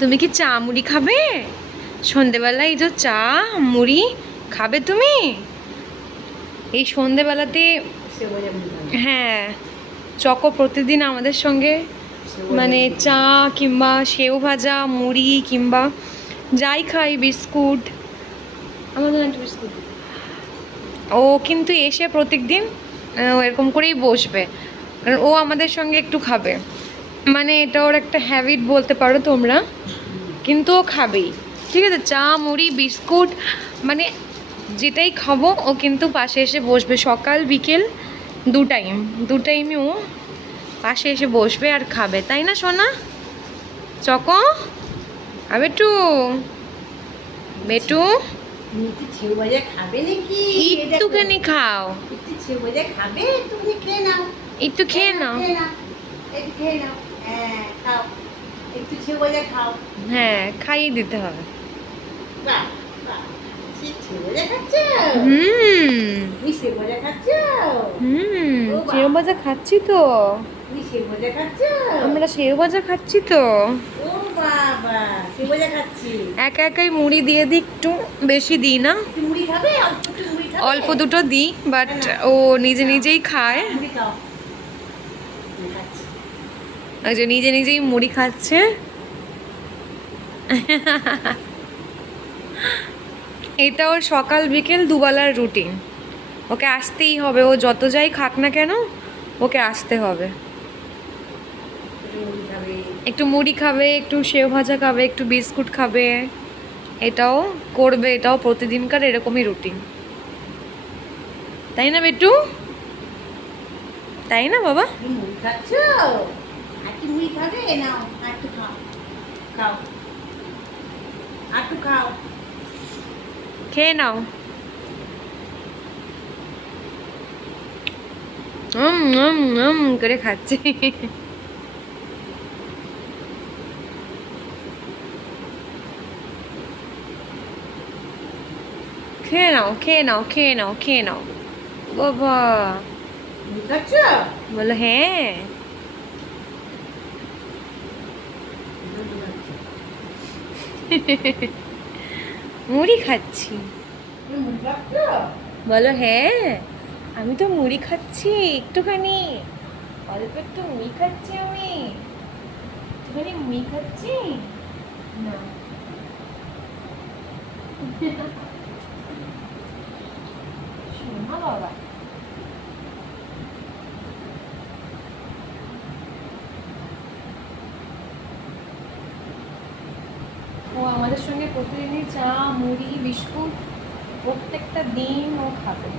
তুমি কি চা মুড়ি খাবে? সন্ধেবেলায় এই যে চা মুড়ি খাবে তুমি এই সন্ধেবেলাতে? হ্যাঁ, চকো প্রতিদিন আমাদের সঙ্গে মানে চা কিংবা সেও ভাজা মুড়ি কিংবা যাই খাই বিস্কুট, আমাদের একটা বিস্কুট, ও কিন্তু এসে প্রত্যেকদিন এরকম করেই বসবে, কারণ ও আমাদের সঙ্গে একটু খাবে, মানে এটা ওর একটা হ্যাবিট বলতে পারো তোমরা, কিন্তু ও খাবেই। ঠিক আছে, চা মুড়ি বিস্কুট মানে যেটাই খাবো ও কিন্তু পাশে এসে বসবে, সকাল বিকেল দু টাইমে ও পাশে এসে বসবে আর খাবে, তাই না সোনা? চকো আর বেটু, বেটু একটুখানি খাও, একটু খেয়ে নাও। হ্যাঁ, খাইয়ে দিতে হবে। সেও ভাজা খাচ্ছি তো আমরা, সেও ভাজা খাচ্ছি তো। একা একাই মুড়ি দিয়ে দিই, একটু বেশি দিই না, অল্প দুটো দিই, বাট ও নিজে নিজেই খায়, ওই যে নিজে নিজেই মুড়ি খাচ্ছে। এটা ওর সকাল বিকেল দুবেলার রুটিন, ওকে আসতেই হবে, ও যত যাই খাক না কেন ওকে আসতে হবে। একটু মুড়ি খাবে, একটু সেও ভাজা খাবে, একটু বিস্কুট খাবে, এটাও করবে, এটাও প্রতিদিনকার এরকমই রুটিন, তাই না বেটু? তাই না বাবা? খেয়ে নাও। করে খাচ্ছি। খেয়ে নাও, খেয়ে নাও, খেয়ে নাও, খেয়ে নাও বাবা। বলো হ্যাঁ। মুড়ি খাচ্ছি, বলো হ্যাঁ, আমি তো মুড়ি খাচ্ছি একটুখানি, অল্প একটু মুড়ি খাচ্ছি, আমি একটুখানি মুড়ি খাচ্ছি না। শোনা বাবা, ও আমাদের সঙ্গে প্রতিদিনই চা মুড়ি বিস্কুট প্রত্যেকটা দিন ও খাবে।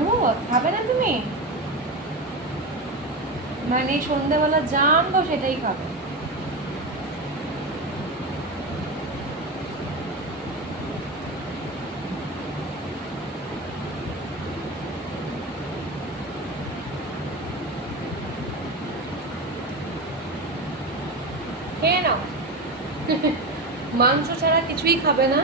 ও খাবে না তুমি? মানে সন্ধ্যাবেলা যা আনবো সেটাই খাবে? খেয়ে নাও। মাংস ছাড়া কিছুই খাবে না?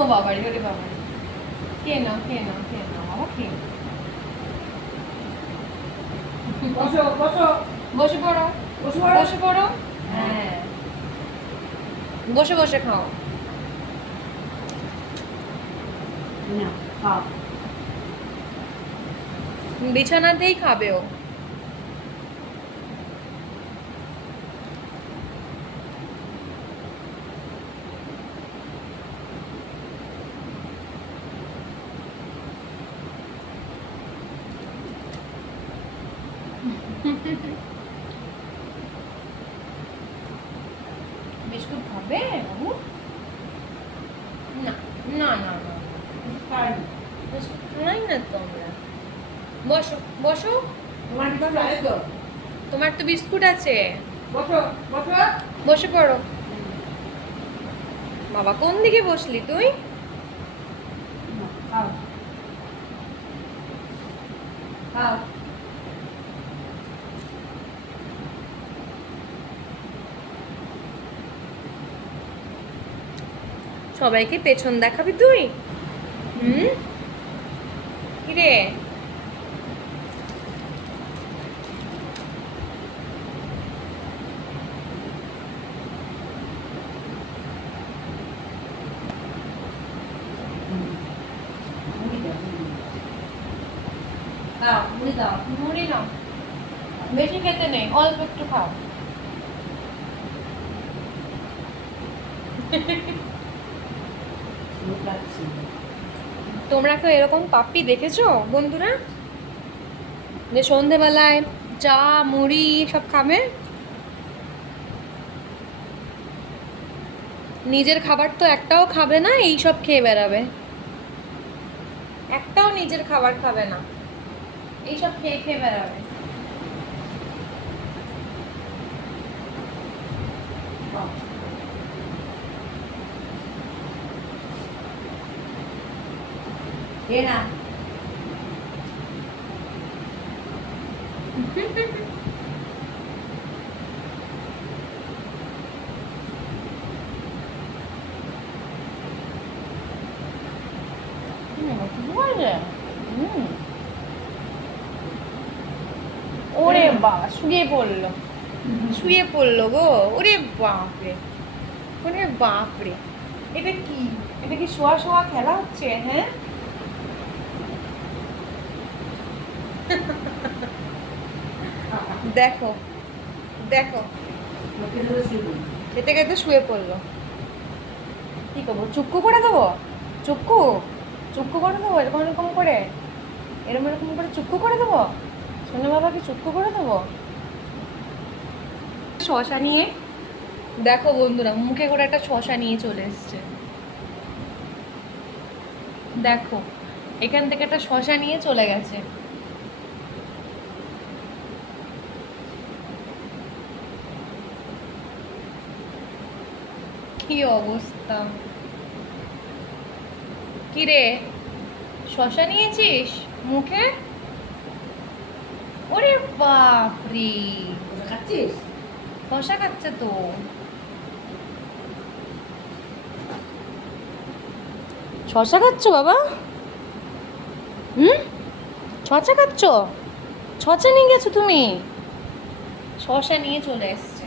ও বাবারে, ওরে বাবারে, খেয়ে নাও, খেয়ে নাও, খেয়ে নাও বাবা, খেয়ে নাও। বসো বসো, বসে পড়ো, বসে পড়ো। হ্যাঁ, বসে বসে খাও। বিছানাতেই খাবে ও। বিস্কুট খাবে বাবু? না না না না, বিস্কুট খাই না তো আমরা। বসো বসো, তোমার তো বিস্কুট আছে, বসো বসো, বসে পড়ো। বাবা কোন দিকে বসলি তুই? খাও। সবাইকে পেছন দেখাবি তুই? কিরে? দাও, মুড়ি দাও। মুড়ি নাও, বেশি খেতে নেই, অল্প একটু খাও। তোমরা কেউ এরকম পাপ্পি দেখেছো বন্ধুরা, যে সন্ধেবেলায় চা মুড়ি সব খাবে? নিজের খাবার তো একটাও খাবে না, এই সব খেয়ে বেড়াবে। একটাও নিজের খাবার খাবে না, এইসব খেয়ে খেয়ে বেড়াবে। না ওরে বাবা, শুয়ে পড়লো, শুয়ে পড়লো গো। ওরে বাপরে, ওরে বাপরে, এটা কি? এটা কি শোয়া শোয়া খেলা হচ্ছে? হ্যাঁ, দেখো দেখো, খেতে খেতে শুয়ে পড়লো। কি করবো, চুক্কু করে দেবো? চুক্কু চুক্কু করে দেবো, এরকম এরকম করে, এরকম এরকম করে চুক্কু করে দেবো? সোনা বাবাকে চুক্কু করে দেবো? শশা নিয়ে দেখো বন্ধুরা, মুখে করে একটা শশা নিয়ে চলে এসছে। দেখো, এখান থেকে একটা শশা নিয়ে চলে গেছে। কি অবস্থা! কি রে, শশা নিয়েছিস মুখে? ওরে বাপরে, খাচ্ছিস? শশা খাচ্ছে তো। শশা খাচ্ছ বাবা? শশা খাচ্ছ? শশা নিয়ে গেছো তুমি? শশা নিয়ে চলে এসছে।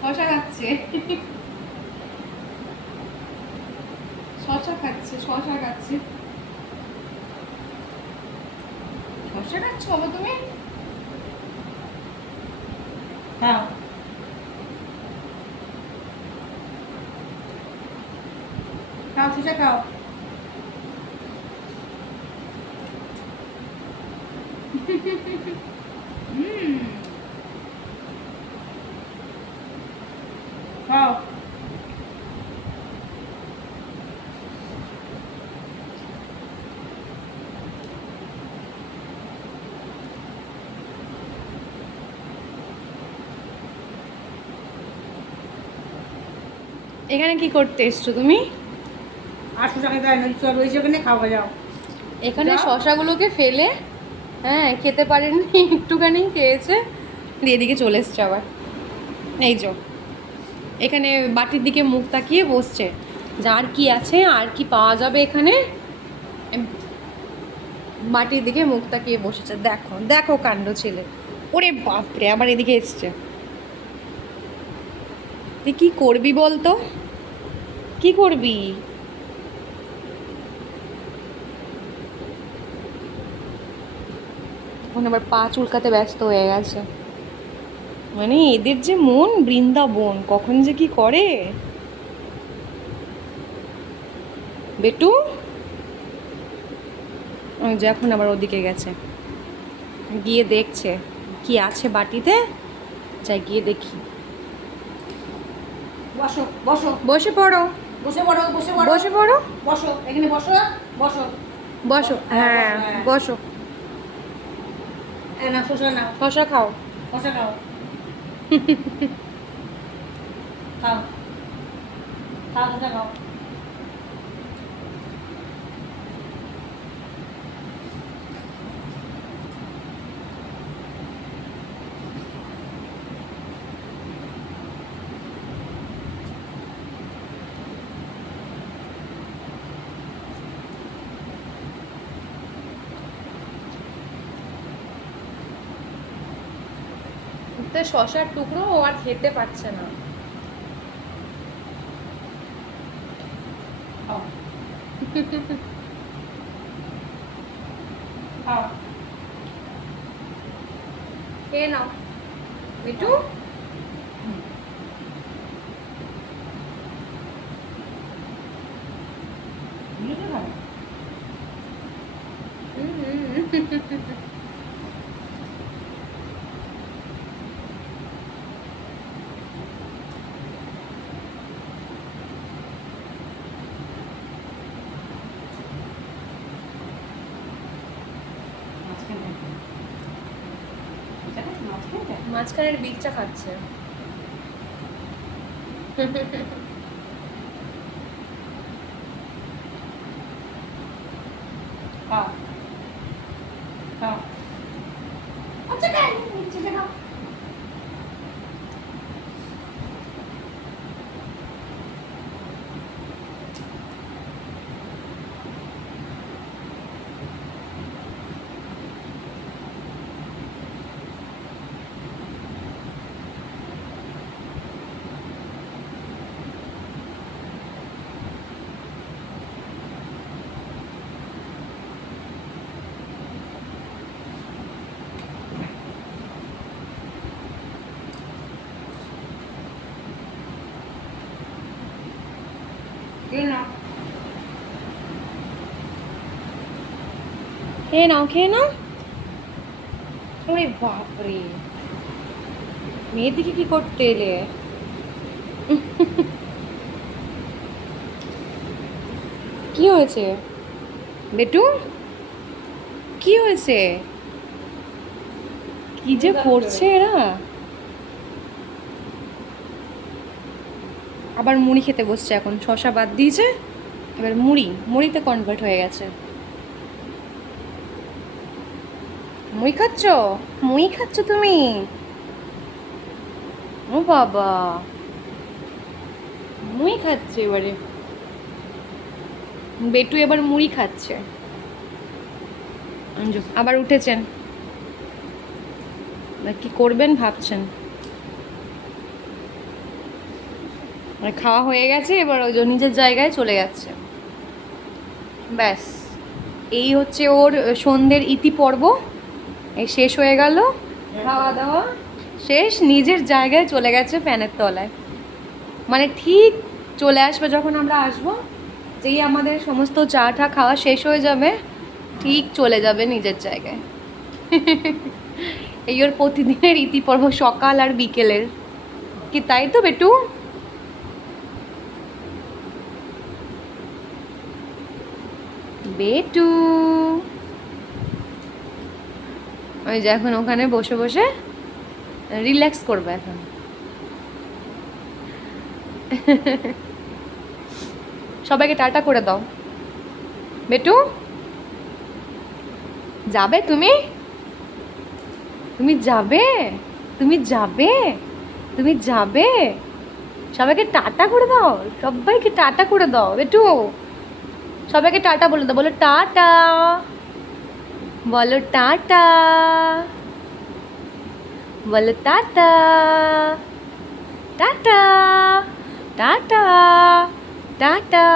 শশা খাচ্ছে, শশা খাচ্ছে, শশা খাচ্ছে। শশা খাচ্ছ বাবা তুমি? খাও, খাও, শশা খাও। খাও। এখানে কি করতে এসছো তুমি? আর শশা খেতে হয় না, চল ওই সেখানে খাওয়া যাও। এখানে শশাগুলোকে ফেলে, হ্যাঁ খেতে পারেনি, একটুখানি খেয়েছে, দিয়ে এদিকে চলে এসছে আবার। এই যো, এখানে বাটির দিকে মুখ তাকিয়ে বসছে, যে আর কি আছে, আর কি পাওয়া যাবে এখানে। বাটির দিকে মুখ তাকিয়ে বসেছে। দেখো দেখো কাণ্ড ছেলে। ওরে বাপরে, আবার এদিকে এসছে। তুই কি করবি বলতো, কি করবি? এখন আবার পা চুলকাতে ব্যস্ত হয়ে গেছে। মানে এদের যে মন বৃন্দাবন, কখন যে কি করে। বেটু যখন আবার ওদিকে গেছে, গিয়ে দেখছে কি আছে বাটিতে, যাই গিয়ে দেখি। বসো বসো, বসে পড়ো, বসে পড়ো, বসে পড়ো, বসে পড়ো, বসো এখানে, বসো বসো বসো, হ্যাঁ বসো। না শশা নাও, শশা খাও, শশা খাও। খাও খাও, শশা খাও। হাতে শশার টুকরো ও আর খেতে পারছে না। খেয়ে নাও মিঠু। মাঝখানের বীজটা খাচ্ছে। খেয়ে নাও খেয়ে নাও। ওরে বাপরে, মেয়ের দিকে কি করতে এলে? কি হয়েছে বেটু, কি হয়েছে? কি যে করছে এরা। আবার মুড়ি খেতে বসছে এখন, শশা বাদ দিয়েছে, এবার মুড়িতে কনভার্ট হয়ে গেছে। মুড়ি খাচ্ছ? মুড়ি খাচ্ছ তুমি? ও বাবা, মুড়ি খাচ্ছে এবারে বেটু, এবার মুড়ি খাচ্ছে। আবার উঠেছেন, কি করবেন ভাবছেন? খাওয়া হয়ে গেছে, এবার ওই নিজের জায়গায় চলে যাচ্ছে। ব্যাস, এই হচ্ছে ওর সন্ধ্যের ইতি পর্ব, এই শেষ হয়ে গেল, খাওয়া দাওয়া শেষ, নিজের জায়গায় চলে গেছে ফ্যানের তলায়। মানে ঠিক চলে আসবে যখন আমরা আসবো, যেই আমাদের সমস্ত চা টা খাওয়া শেষ হয়ে যাবে, ঠিক চলে যাবে নিজের জায়গায়। এই ওর প্রতিদিনের ইতি পর্ব, সকাল আর বিকেলের। কি তাই তো বেটু? বেটু ওই যে এখন ওখানে বসে বসে রিল্যাক্স করবে এখন। সবাইকে টাটা করে দাও বেটু। যাবে তুমি? তুমি যাবে? তুমি যাবে? তুমি যাবে? সবাইকে টাটা করে দাও, সবাইকে টাটা করে দাও বেটু। সবাইকে টাটা বলে দাও, বলো টাটা, বলো টাটা, বলো টাটা, টাটা, টাটা, টাটা।